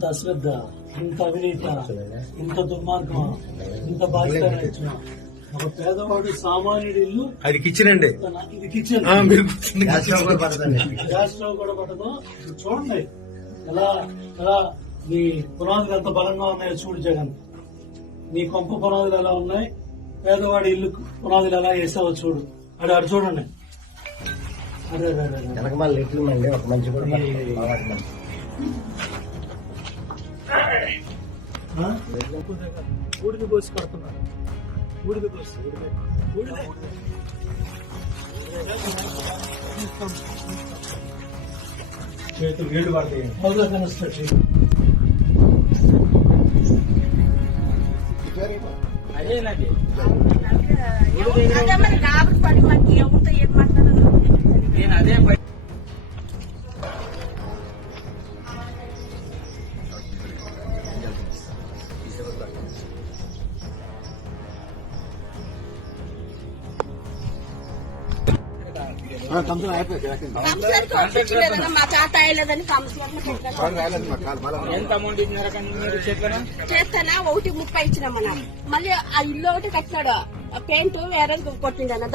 ఇంత అశ్రద్ధ, ఇంత అవినీత, ఇంత దుర్మార్గం, ఇంత బాధ్యత ఇచ్చిన ఒక పేదవాడు సామాన్యుడి ఇల్లు అది కిచెన్ అండి. ఇది కిచెన్. గ్యాస్ స్టవ్ కూడా పడదు. చూడండి ఎలా ఎలా మీ పునాదులు ఎంత బలంగా ఉన్నాయో చూడు జగన్. నీ కొంప పునాదులు ఎలా ఉన్నాయి, పేదవాడి ఇల్లు పునాదులు ఎలా వేసావో చూడు. అడు చూడండి. అదే ఒక మంచి ఊడిని కోసి కడుతున్నారు. ఊడిని కోసి చేతులు నీళ్లు పడతాయి. మొదలు కన్స్ట్రక్షన్ అదేనండి. అదే మరి కాబట్టి పడి మనకి ఎవరితో ఏం మాట్లాడాలో నేను అదే మా చేత అయ్యలేదని ఎంత అమౌంట్ చేస్తానా 1.30 ఇచ్చినామన్నా. మళ్ళీ ఆ ఇల్లు ఒకటి కట్టాడు, పెయింట్ వేరే కొట్టిండన్న.